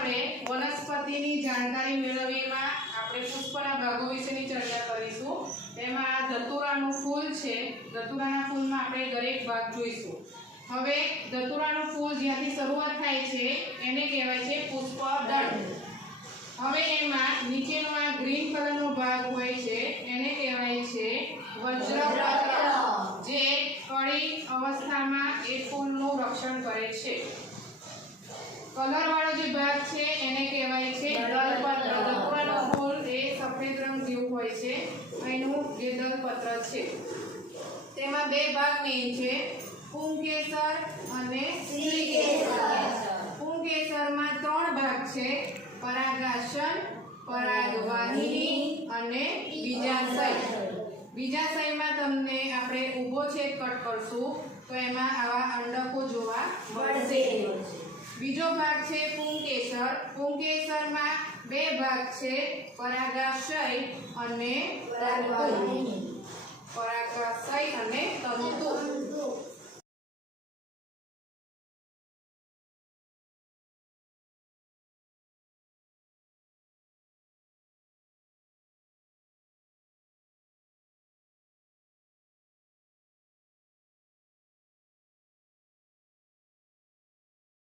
આપણે વનસ્પતિની જાણકારી મેળવવામાં આપણે પુષ્પના ભાગો વિશેની ચર્ચા કરીશું। તેમાં ધતુરાનું ફૂલ છે, ધતુરાના ફૂલમાં આપણે દરેક ભાગ જોઈશું। હવે ધતુરાનું ફૂલ જ્યાંથી શરૂઆત થાય છે એને કહેવાય છે પુષ્પદળ। હવે એમાં નીચેનો આ ગ્રીન કલરનો ભાગ હોય છે એને કહેવાય છે વજ્રપત્ર, જે કળી અવસ્થામાં એ ફૂલનું રક્ષણ કરે છે। કલર વાળો જે ભાગ છે એને કહેવાય છે દલપત્ર। ધતુરાનું ફૂલ એ સફેદ રંગ જેવું હોય છે, એનું જે દલપત્ર છે તેમાં બે ભાગ મેઇન છે, પુંકેસર અને સ્ત્રીકેસર। પુંકેસરમાં ત્રણ ભાગ છે, પરાગાસન, પરાગવાહિની અને બીજાશય। બીજાશયમાં તમને આપણે ઊભો છેદ કટ કરશું તો એમાં આવા અંડકો જોવા મળશે। બીજો ભાગ છે પુંકેસર। પુંકેસરમાં બે ભાગ છે, પરાગાશય અને પરાગવાહિની। પરાગાશય અને તંતુ।